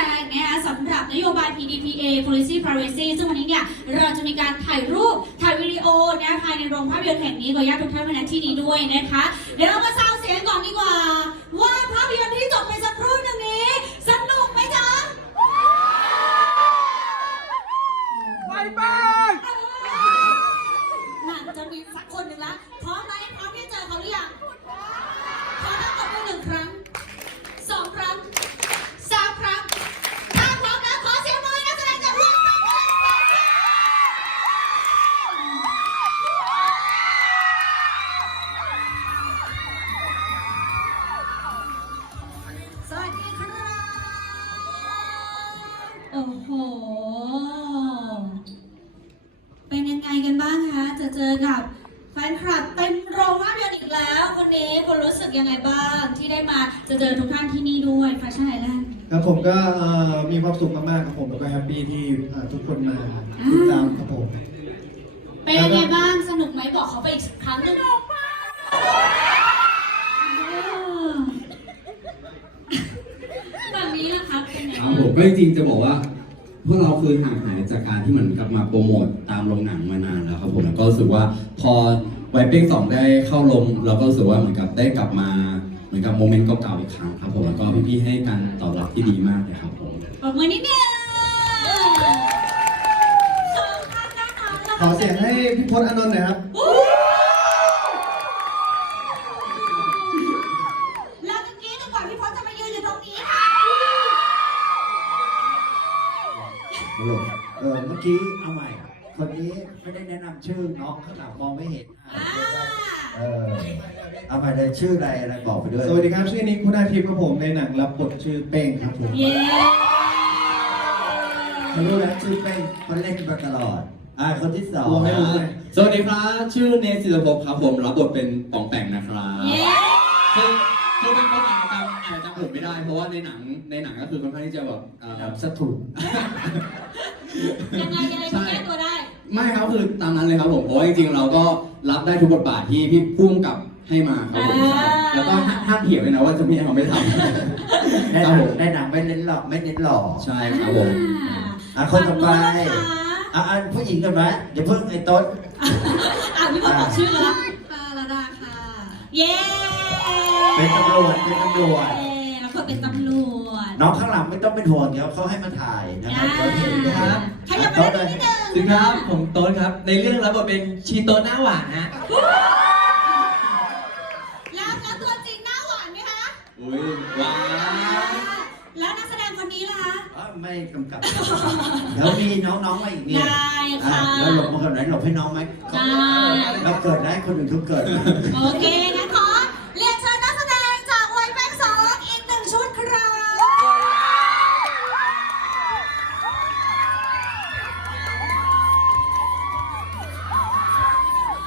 นุญาตชี้แจงนะคะสำหรับนโยบาย PDPA Policy Privacy ซึ่งวันนี้เนี่ยเราจะมีการถ่ายรูปถ่ายวิดีโอนะคะภายในโรงภาพยนตร์แห่งนี้ขออนุญาตทุกท่านไว้ณที่นี้ด้วยนะคะ เดี๋ยวเรามาซาวเสียงก่อนดีกว่า ว่าภาพยนตร์ที่ กๆครับผมแล้วก็แฮปปี้ที่เอ่อทุกคนมาติดตามครับผมเป็นยังไงบ้างสนุกไหมบอกเขาไปอีกครั้งหนึงแบบนี้นะคะเป็นยังคไงรับผมก็จริงๆจะบอกว่า พวกเราคือห่างหายจากการที่เหมือนกับมาโปรโมทตามโรงหนังมานานแล้วครับผมแล้วก็รู้สึกว่าพอไวเป้งสองได้เข้าลงเราก็รู้สึกว่าเหมือนกับได้กลับมาเหมือนกับโมเมนต์เก่าๆอีกครั้งครับผมแล้วก็พี่ๆให้การตอบรับที่ดีมากเลยครับผม ปรบมือนิดนึงสองท่านด้านหลังนะคะ ขอเสียงให้พี่พจน์อานนท์หน่อยครับแล้วเมื่อกี้จนกว่าพี่พจน์จะมายืนอยู่ตรงนี้ค่ะฮัลโหลเออเมื่อกี้เอาใหม่ คนนี้ไม่ได้แนะนำชื่อน้องข้างหลังมองไม่เห็นอ่าเออเอาใหม่เลยชื่ออะไรอะไรบอกไปด้วยสวัสดีครับ ชื่อนิกคุณอาทิตย์ครับผมในหนังรับบทชื่อเป้งครับผมเย้ เขารู้แล้วชื่อเป็นคนเล่นมาตลอด อ่าคนที่สองรวมให้รู้เลยสวัสดีครับ ชื่อเนสศิลปภพครับผมรับบทเป็นปองแปงนะครับเย้คือคือเป็นคนอาจจะจำอาจจะจำผมไม่ได้ เพราะว่าในหนังในหนังก็คือค่อนข้างที่จะแบบเอ่อนามสถูกยังไงยังไงมาแก้ตัวได้ ไม่ครับคือตามนั้นเลยครับผมเพราะว่าจริงๆเราก็รับได้ทุกบทบาทที่พี่พุ่มกับให้มาครับผมอ่าแล้วก็ห้าห้ามเถียงเลยนะว่าจะไม่เอาไม่ทำในคหรับนังผมในหนังไม่เน้นหล่อไม่เน้นหล่อใช่ครับผมอะคนต่อไปฝั่งนู้นนะคะ อะอะผู้หญิงกันไหมเดี๋ยวเพิ่งไอ้ต้น อะพี่พจน์บอกชื่อแล้วปาระดาค่ะ เย้เป็นตำรวจเป็นตำรวจ เย้แล้วก็เป็นตำรวจ น้องข้างหลังไม่ต้องเป็นห่วงเดี๋ยวเขาให้มาถ่ายนะครับเดี๋ยวเห็นนะครับขยับมาได้นิดนึงสวัสดีครับ ผมโต๊ดครับ ในเรื่องรับบทเป็นชีโต๊ดหน้าหวานฮะแล้วแล้วตัวจริงหน้าหวานไหมคะ อุ้ยว้าวแล้วนักแสดงคนนี้ล่ะคะ อะ ไม่กำกับเดี๋ยวมีน้องๆมาอีกเนี่ยได้อะค่ะแล้วหลบมาก่อนไหนหลบให้น้องไหมได้เราเกิดได้คนอื่นเขาเกิดนะโอเคงั้นขอเรียนเชิญนักแสดงจากไวแบงค์สองอีกหนึ่งชุดครับ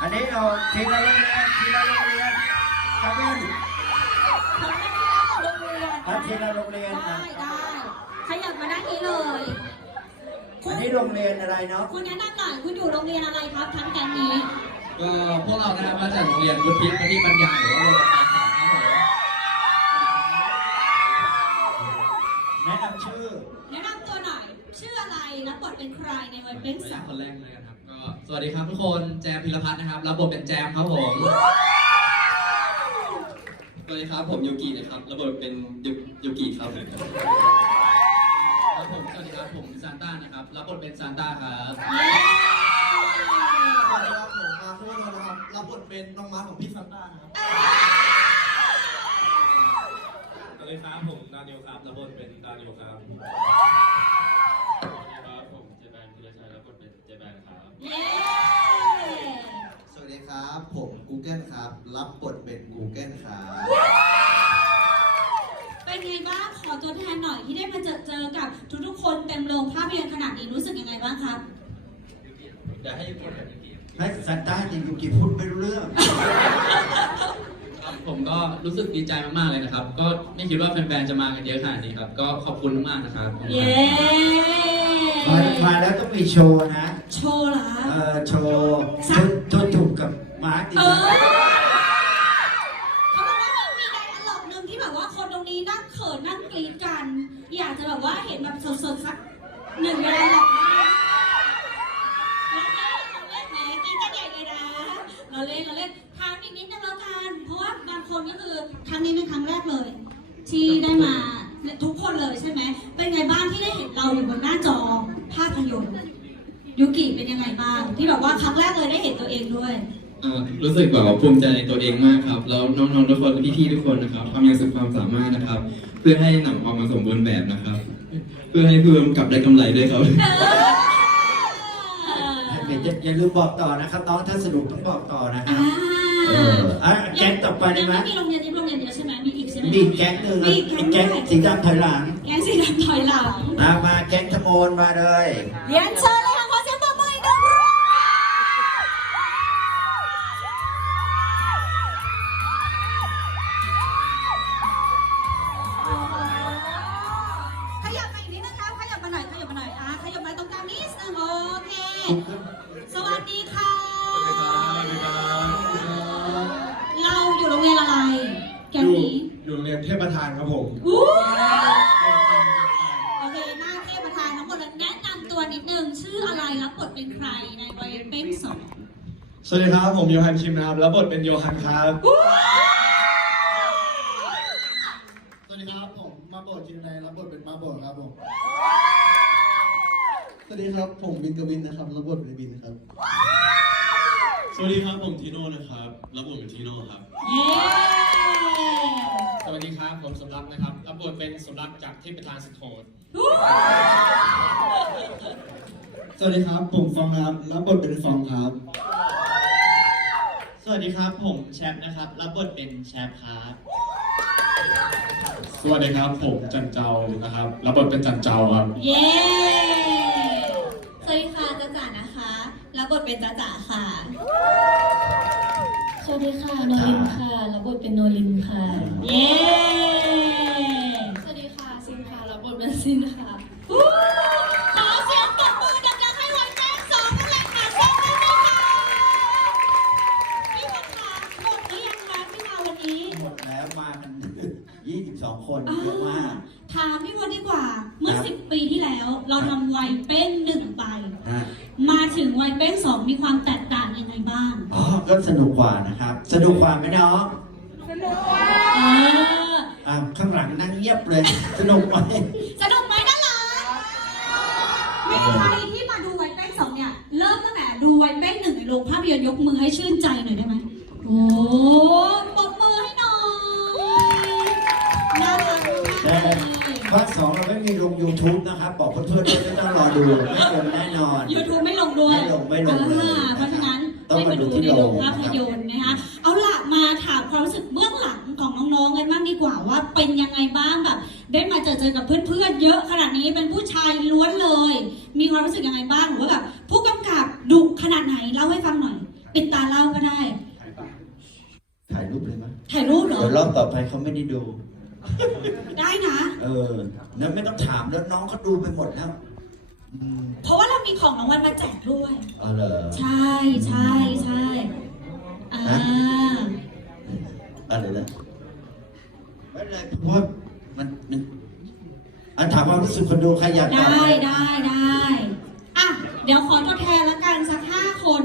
อันนี้เราทีละโรงเรียนทีละโรงเรียนครับพี่อะทีละโรงเรียนได้อะได้ข ยับมาด้านนี้เลยคุอัณนนี้โรงเรียนอะไรเนาะ คุณแนะนำหน่อยคุณอยู่โรงเรียนอะไรครับทั้งแก๊งนี้ ก็พวกเรานะครับมาจากโรงเรียนวุฒิปฏิปัญญาหรือว่าโรงเรียนการศึกษาครับผมแนะนำชื่อแนะนำตัวหน่อยชื่ออะไรรับบทเป็นใครในไวแบงค์ขออนุสญาอตงคนแรกเลยกันครับ ก็สวัสดีครับทุกคนแจมพิรพัฒน์นะครับรับบทเป็นแจมครับผม สวัสดีครับผมยูกินะครับระบบเป็นยูยูกิครับครับ ผมสวัสดีครับผมซานต้านะครับรับบทเป็นซานต้าครับเย้สวัสดีครับผมมาคุโนนะครับรับบทเป็นน้องม้าของพี่ซันต้าครับสวัสดีครับผมดานิวครับรับบทเป็นดานิวครับสวัสดีครับผมเจแปนพิรชัยรับบทเป็นเจแปนครับเย้สวัสดีครับผม Google ครับรับบทเป็น Google ครับเป็น ไงบ้างขอตัวแทนหน่อยที่ได้มาเจอเจอกับทุกๆคนเต็มโรงภาพยนตร์ขนาดนี้รู้สึกยังไงบ้างครับ เดี๋ยวให้ยูกิกับยูกิให้ซันต้าจริงยูกิพูดไม่รู้เรื่องผมก็รู้สึกดีใจมากๆเลยนะครับ ก็ไม่คิดว่าแฟนๆจะมากันเยอะขนาดนี้ครับ ก็ขอบคุณมากๆนะครับขอบคุณเย้ครับมามาแล้วต้องมีโชว์นะ โชว์เหรอ เออโชว์ชุดชุดจูบกับมาร์คดีเอไหมอเขาบอกว่ามันมีไดอะล็อกหนึ่งที่แบบว่าคนตรงนี้นั่งเขินนั่ง กรี๊ดกัน อยากจะแบบว่าเห็นแบบสดๆสักหนึ่งไดอะล็อกเราเล่นเราเล่นแหมกรี๊ดกันใหญ่เลยนะเราเล่นเราเล่นถามอีกนิดนึงแล้วกันเพราะว่าบางคนก็คือครั้งนี้เป็นครั้งแรกเลย ที่ได้มาทุกคนเลยใช่ไหมเป็นไงบ้างที่ได้เห็นเราอยู่บนหน้าจอภาพยนตร์ยูกิเป็นยังไงบ้างที่แบบว่าครั้งแรกเลยได้เห็นตัวเองด้วย รู้สึกแบบว่าภูมิใจในตัวเองมากครับ แล้วน้องๆทุกคนและพี่ๆทุกคนนะครับทำอย่างสุดความสามารถนะครับ เพื่อให้หนังออกมาสมบูรณ์แบบนะครับ เพื่อให้เพื่อนกลับได้กำไรด้วยครับ อย่าอย่าอย่าลืมบอกต่อนะครับน้องถ้าสนุกต้องบอกต่อนะคอ่ารับเอออะแก๊งต่อไปได้ยังไหมไม่มีโรงเรียนนี้โรงเรียนเดียวใช่ไหมมีอีกใช่ไหม มีอีกแก๊งหนึ่งมีอีกแก๊ง แก๊งด้วยสีดำถอยหลังแกงสีดำถอยหลังมามาแก๊งขโมนมาเลยเรียนเชิญ สวัสดีค่ะ เราอยู่โรงเรียนอะไร แกงนี้อยู่โรงเรียนเทพประธานครับผมอู้โอเคหน้าเทพประธานทั้งหมดเลยแนะนำตัวนิดนึง ชื่ออะไรรับบทเป็นใครในวัยเป้งสองสวัสดีครับผมโยฮันชิมนะครับแล้วบทเป็นโยฮันครับ สวัสดีครับ ผมมาโบดจิมไนรับบทเป็นมาโบดครับผม สวัสดี ครับ ผมวินกวินนะครับรับบทเป็นวินครับสวัสดีครับผมทีโน่นะครับรับบทเป็นทีโน่ครับ เย้สวัสดีครับ ผมสมรักนะครับรับบทเป็นสมรักจากเทพประธานสุดโหดอู้สวัสดีครับ ผมฟองครับรับบทเป็นฟองครับ สวัสดีครับ ผมแชปนะครับรับบทเป็นแชปครับสวัสดีครับผมจันเจ้านะครับรับบทเป็นจันเจ้าครับ เย้ สวัสดีค่ะจ้าจ๋านะคะ รับบท เป็นจ้าจ๋าค่ะ สวัสดีค่ะโนลินค่ะ รับบทเป็นโนลินค่ะ เย้ สวัสดีค่ะ ซินค่ะ รับบทเป็นซินค่ะ อู้ขอเสียงปรบมือดังๆให้วัยแป้งสองนั่นแหละค่ะเส้นเลยค่ะพี่คนคะหมดหรือยังคะที่มาวันนี้ หมดแล้วมากัน 22 คนเยอะมาก ถามพี่พลดีกว่า เมื่อ ครับ สิบปีที่แล้ว เราทำไวเป้งหนึ่งไป ฮะ มาถึงไวเป้งสองมีความแตกต่างยังไงบ้าง อ๋อก็สนุกกว่านะครับ สนุกกว่าไหมน้อง เออ อะข้างหลั งนั่งเงียบเลย สนุกไหมสนุกไหมด้านหลังมีใครที่มาดูไวเป้งสองเนี่ย เริ่มตั้งแต่ดูไวเป้งหนึ่งในโรงภาพยนตร์ยกมือให้ชื่นใจหน่อยได้ไหมโอ้ปรบมือให้หน่อยน่ารักมากเลยภาคสองเราไม่มีลง YouTube นะครับ บอกเพื่อนๆด้วยไม่ต้องรอดูไม่ลงแน่นอน ยูทูบไม่ลงด้วยไม่ลงไม่ลงเลย อ่าเพราะฉะนั้นต้องให้ไปมาดูดูที่ในโรงโรงภาพยนตร์ กันบ้างดีกว่าว่าเป็นยังไงบ้างแบบ ได้มาเจอเจอกับเพื่อนๆเยอะขนาดนี้เป็นผู้ชายล้วนเลย มีความรู้สึกยังไงบ้างหรือว่าแบบผู้กำกับดุขนาดไหนเล่าให้ฟังหน่อยปิดตาเล่าก็ได้ ถ่ายรูปเลยไหมถ่ายรูปเหรอ เดี๋ยวรอบต่อไปเขาไม่ได้ดู ได้นะ เออแล้วไม่ต้องถามแล้วน้องเขาดูไปหมดแล้วอืมเพราะว่าเรามีของรางวัลมาแจกด้วยอ๋อเหรอ ใช่ใช่ใช่อ่า อะไรนะ ไม่เป็นไรเพราะว่ามันมันอะถามความรู้สึกคนดูใครอยากตอบได้ได้ได้อะเดี๋ยวขอตัวแทนละกันสักห้าคน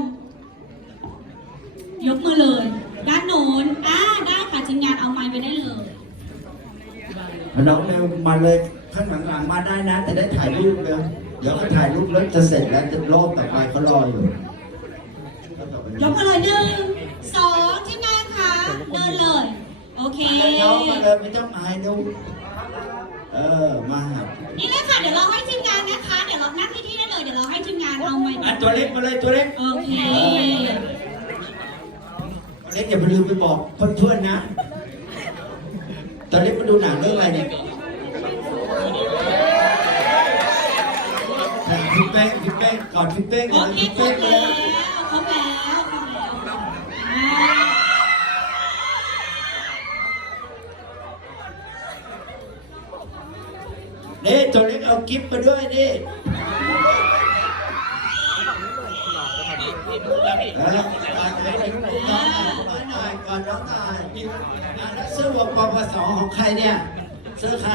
ยกมือเลย ด้านโน้นอ่าได้ค่ะทีมงานเอาไม้ไปได้เลยน้องเร็วมาเลยข้างหลังๆมาได้นะ แต่ได้ถ่ายรูปเลยเดี๋ยวเขาถ่ายรูปแล้วจะเสร็จแล้วจะโลกต่อไปเขารออยู่ยกมือเลยหนึ่งสองทีมงานค่ะเดินเลย โอเคน้องมาเลยไม่ต้องอายดูเออมาครับนี่เลยค่ะ เดี๋ยวเราให้ทีมงานนะคะ เดี๋ยวเรานั่งที่ที่ได้เลย เดี๋ยวเราให้ทีมงานเอาไม้ไปอะตัวเล็กมาเลยตัวเล็กโอเค ตัวเล็กอย่าไปลืมไปบอกเพื่อนๆนะตัวเล็กมาดูหนังเรื่องอะไรเนี่ยแต่พี่เป้งพี่เป้งก่อนพี่เป้งโอก่อนเคพี่ครเป้บงแล้วครบแล้วครบแล้วอ่า นี่ตัวเล็กเอากิฟต์มาด้วยนี่เออถ่ายถ่ายถ่ายถ่ายก่อนน้องถ่ายอะแล้วเสื้อวงปปสของใครเนี่ย เสื้อใคร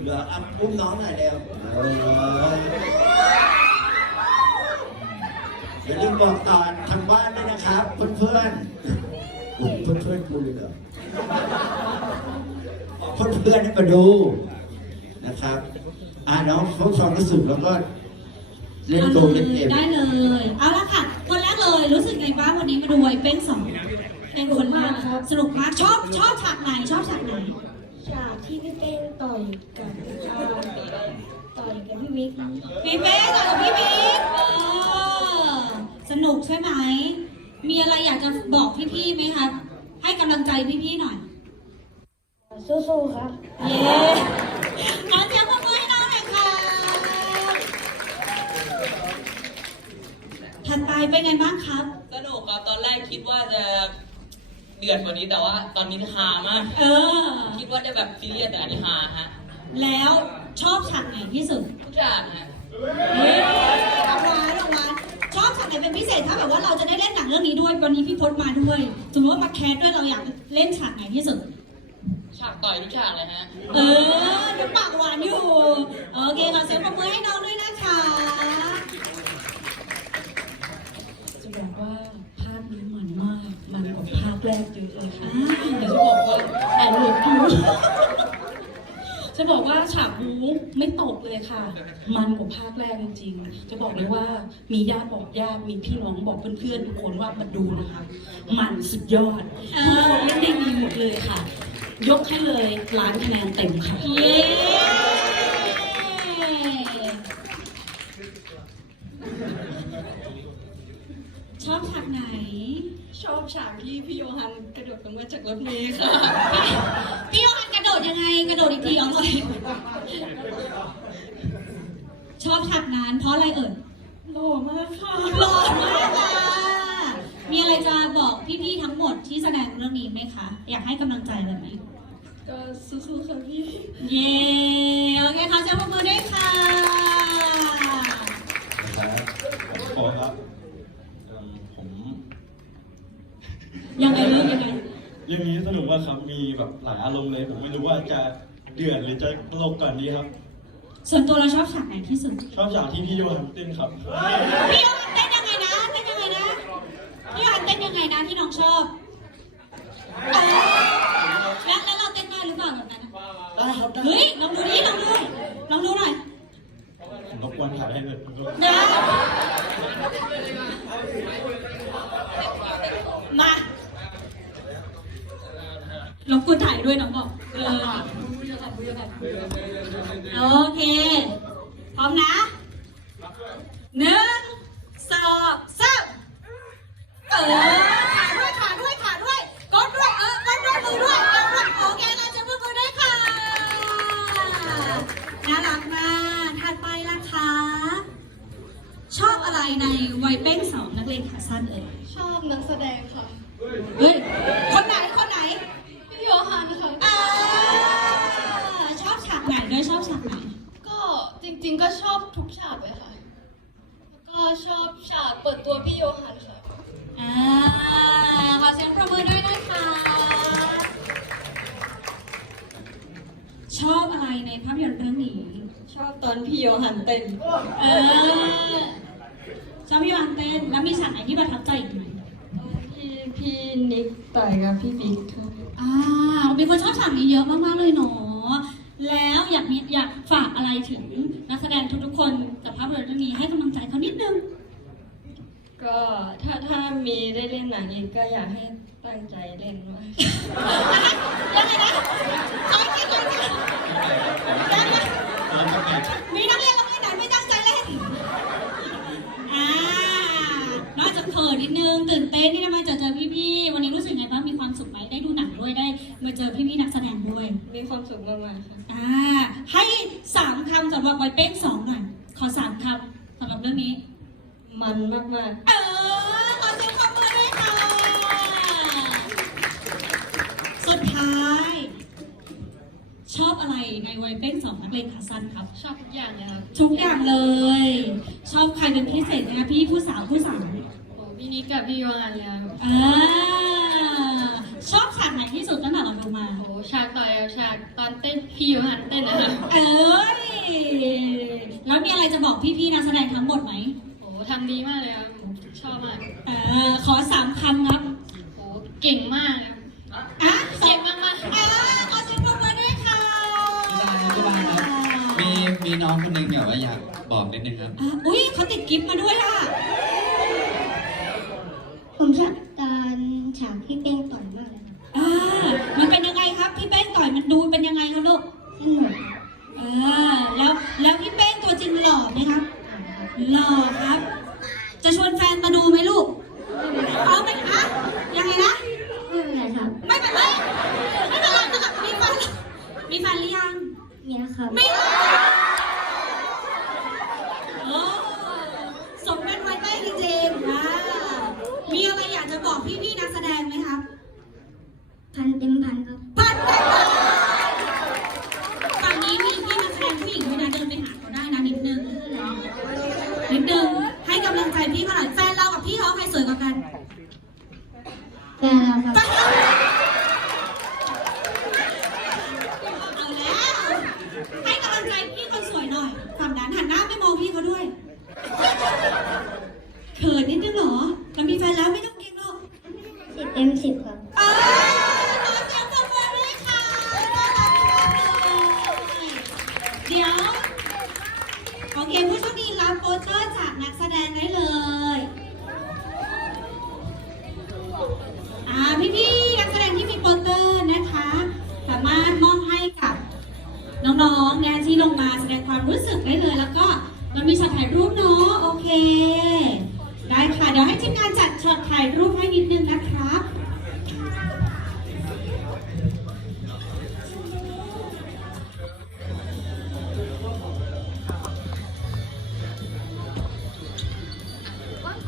เหลืออัพอุ้มน้องหน่อยเร็วเอออย่าลืมบอกตอนทางบ้านด้วยนะครับ เพื่อนๆกลุ่มเพื่อนๆกูเลยเหรอเพื่อนๆให้มาดู นะครับ อ่าน้องเขาชอบรู้สึกแล้วก็เล่นตัวเป็นเอ็มได้เลย เอาละค่ะ คนแรกเลยรู้สึกไงบ้างวันนี้มาดูไวเป็นสองเป็นคนมากครับสนุกมากชอบชอบฉากไหนชอบฉากไหนฉากที่พี่เป้งต่อยกับอ่าต่อยกับพี่วิกพี่เป้กับพี่บิ๊กเออสนุกใช่ไหม มีอะไรอยากจะบอกพี่ๆไหมคะให้กำลังใจพี่ๆหน่อยสู้ๆครับเย้ขอเสียงปรบมือให้น้องหน่อยค่ะ ถัดไปเป็นไงบ้างครับ สนุกครับตอนแรกคิดว่าจะเดือดกว่านี้แต่ว่า ตอนนี้ฮามาก เออ คิดว่าจะแบบซีเรียสแต่อันนี้ฮาฮะแล้วชอบฉากไหนที่สุดทุกอย่างฮะเฮ้ยรางวัลรางวัลชอบฉากไหนเป็นพิเศษถ้าแบบว่าเราจะได้เล่นหนังเรื่องนี้ด้วยวันนี้พี่พจน์มาด้วยสมมติว่ามาแคสด้วยเราอยากเล่นฉากไหนที่สุด ฉากต่อยทุกฉากเลยฮะเออดูปากหวานอยู่ โอเคขอเสียงปรบมือให้น้องด้วยนะคะจะ บอกว่าภาคนี้มันมากมันกว่าภาคแรกเยอะเลยค่ะเดี๋ยวจะบอกว่าแอนเลิฟยูจะบอกว่าฉากบู๊ไม่ตกเลยค่ะ มันกว่าภาคแรกจริงๆ จะบอกเลยว่ามีญาติบอกญาติมีพี่น้องบอกเพื่อนๆทุกคนว่ามาดูนะคะ มันสุดยอดทุกคนเล่นได้ดีหมดเลยค่ะ ยกให้เลยล้านคะแนนเต็มค่ะ เย้ช อบฉากไหน ชอบฉากที่พี่โยฮันกระโดดลงมาจากรถเมล์ค่ะพี่โยฮันกระโดดยังไง กระโดดอีกทีเอาเลยชอบฉากนั้นเพราะอะไรเอ่ยหล่อมากค่ะหล่อมากค่ะมีอะไรจะบอกพี่ๆทั้งหมดที่แสดงเรื่องนี้ไหมคะ อยากให้กำลังใจเลยไหมก็สู้ๆค่ะพี่ เย้โอเคค่ะเสียงปรบมือด้วยค่ะขอครับเอิ่มผม ยังไงเรื่องยังไงเรื่องนี้สนุกมากครับ มีแบบหลายอารมณ์เลย ผมไม่รู้ว่าจะเดือดหรือจะตลกก่อนดีครับ ส่วนตัวเราชอบฉากไหนที่สุด ชอบฉากที่พี่โยฮันเต้นครับ พี่โยฮันเต้นยังไงนะเต้นยังไงนะพี่โยฮันเต้นยังไงนะที่น้องชอบเออแล้วแล้วเราเต้นได้หรือเปล่าแบบนั้นอะได้ครับได้เฮ้ยลองดูดิลองดูลองดูหน่อยผมรบกวนถ่ายให้เลย นะมาลบกู ถ่ายด้วยน้องบอกเออโอเค พร้อมนะหนึ่งสองสามเออขาด้วยขาด้วยขาด้วยกดด้วยเออกดด้วยมือด้วยเอาด้วยโอเคเราจะมือมือด้วยค่ะน่ารักมากถัดไปล่ะคะชอบอะไรในวัยเป้งสองนักเรียนขาสั้นเอ่ยชอบนักแสดงค่ะ เฮ้ย คนไหน คนไหน พี่โยฮันค่ะ อ่าชอบฉากไหนด้วยชอบฉากไหน ก็จริงๆก็ ชอบทุกฉากเลยค่ะ แล้วก็ชอบฉากเปิดตัวพี่โยฮันค่ะ อ่าขอเสียงประมือด้วยนะคะ ชอบอะไรในภาพยนตร์เรื่องนี้ ชอบตอนพี่โยฮันเต้น เออชอบพี่วานเต้น แล้วมีฉากไหนที่ประทับใจอีกไหมพี่พี่นิกต่อยกับพี่บิ๊กค่ะอ่ามีคนชอบฉากนี้เยอะมากๆเลยเนาะ แล้วอยากมีอยากฝากอะไรถึงนักแสดงทุกๆคนกับภาพยนตร์เรื่องนี้ให้กำลังใจเขานิดนึง ก็ถ้าถ้ามีได้เล่นหนังอีกก็อยากให้ตั้งใจเล่นมากยังไงนะขออีกทีขออีกทียังไงมีนักเรียนโรงเรียนไหนไม่ตั้งใจเล่น อ่านอกจากเขินนิดนึงตื่นเต้นที่ได้มาเจอเจอพี่ๆวันนี้รู้สึกไงบ้างมีความสุขไหมได้วยได้มาเจอพี่ๆนักแสดงด้วย มีความสุขมากๆค่ะ อ่า ให้สามคำสำหรับไวเป้งสองหน่อย ขอสามคำสำหรับเรื่องนี้ มันมากเออขอเสียงปรบมือด้วยค่ะ สุดท้าย ชอบอะไรในไวเป้งสองนักเลงขาสั้นครับชอบทุกอย่างเลยครับทุกอย่างเลย ชอบใครเป็นพิเศษนะพี่ผู้สาวผู้สาว โอ้พี่นิกกับพี่โยนันเลยครับ อ่า มา โอ้โฉากต่อยกับฉากตอนเต้นพี่อยู่หันเต้นนะเอ้ย แล้วมีอะไรจะบอกพี่ๆนักแสดงทั้งหมดไหม โอ้ทำดีมากเลยครับผมชอบมากเออขอสามคำครับโอ้เก่งมากครัอะเก่งมากมากอ่ขอเสียงปมาอด้วยค่ะ พี่บานมีมีน้องคนหนึงแบบว่าอยากบอกนิดนึงครับอุ้ยเขาติดกิฟต์มาด้วยล่ะ ผมชอบตอนฉากพี่เป้งต่อย